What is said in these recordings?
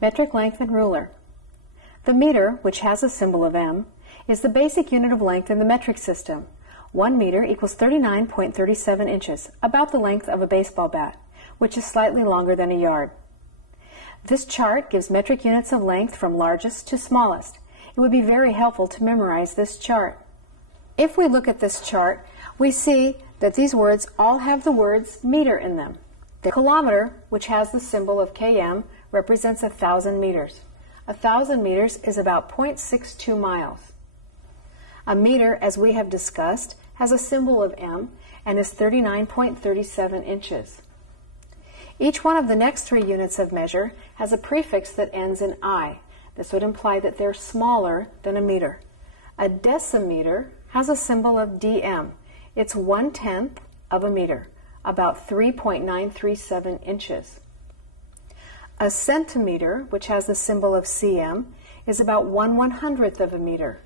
Metric length and ruler. The meter, which has a symbol of m, is the basic unit of length in the metric system. 1 meter equals 39.37 inches, about the length of a baseball bat, which is slightly longer than a yard. This chart gives metric units of length from largest to smallest. It would be very helpful to memorize this chart. If we look at this chart, we see that these words all have the words meter in them. The kilometer, which has the symbol of km, represents 1,000 meters. 1,000 meters is about 0.62 miles. A meter, as we have discussed, has a symbol of m and is 39.37 inches. Each one of the next three units of measure has a prefix that ends in I. This would imply that they're smaller than a meter. A decimeter has a symbol of dm. It's 1/10 of a meter, about 3.937 inches. A centimeter, which has the symbol of cm, is about 1/100th of a meter.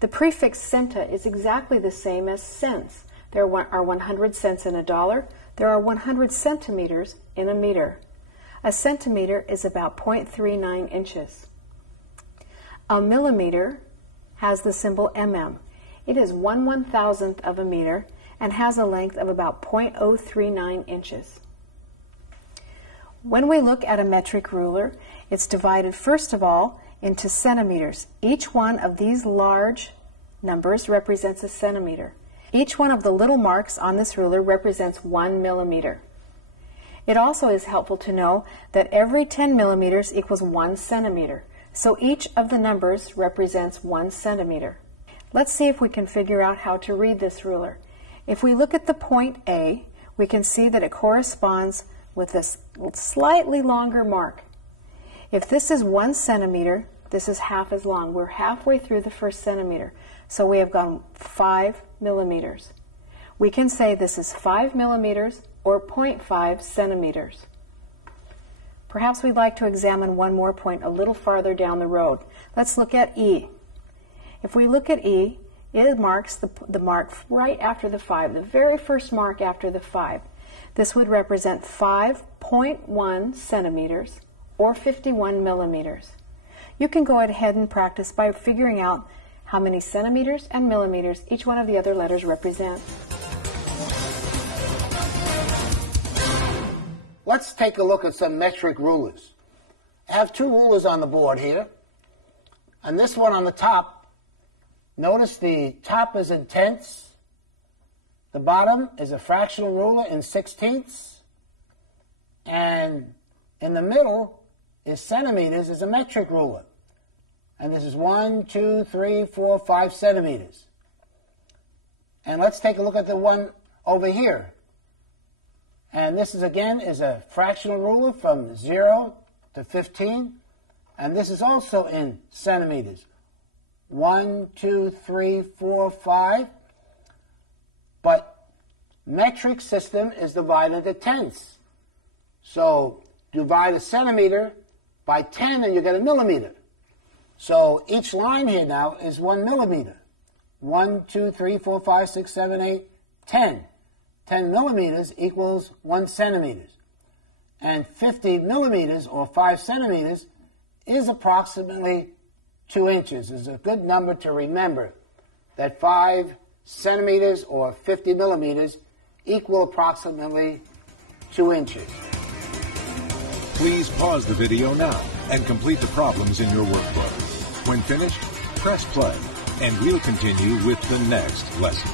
The prefix centa is exactly the same as cents. There are 100 cents in a dollar. There are 100 centimeters in a meter. A centimeter is about 0.39 inches. A millimeter has the symbol mm. It is 1/1000th of a meter and has a length of about 0.039 inches. When we look at a metric ruler, it's divided first of all into centimeters. Each one of these large numbers represents a centimeter. Each one of the little marks on this ruler represents 1 millimeter. It also is helpful to know that every 10 millimeters equals 1 centimeter. So each of the numbers represents 1 centimeter. Let's see if we can figure out how to read this ruler. If we look at the point A, we can see that it corresponds with this slightly longer mark. If this is 1 centimeter, this is half as long. We're halfway through the first centimeter, so we have gone 5 millimeters. We can say this is 5 millimeters or 0.5 centimeters. Perhaps we'd like to examine one more point a little farther down the road. Let's look at E. If we look at E, it marks the mark right after the 5, the very first mark after the 5. This would represent 5.1 centimeters or 51 millimeters. You can go ahead and practice by figuring out how many centimeters and millimeters each one of the other letters represent. Let's take a look at some metric rulers. I have two rulers on the board here. And this one on the top, notice the top is in tenths. The bottom is a fractional ruler in 16ths. And in the middle is centimeters, is a metric ruler. And this is 1, 2, 3, 4, 5 centimeters. And let's take a look at the one over here. And this is, again, is a fractional ruler from 0 to 15. And this is also in centimeters. 1, 2, 3, 4, 5. But metric system is divided into tenths. So divide a centimeter by 10 and you get a millimeter. So each line here now is 1 millimeter. 1, 2, 3, 4, 5, 6, 7, 8, 10. 10 millimeters equals 1 centimeter. And 50 millimeters, or 5 centimeters, is approximately 2 inches. It's a good number to remember that 5 centimeters, or 50 millimeters, equal approximately 2 inches. Please pause the video now and complete the problems in your workbook. When finished, press play, and we'll continue with the next lesson.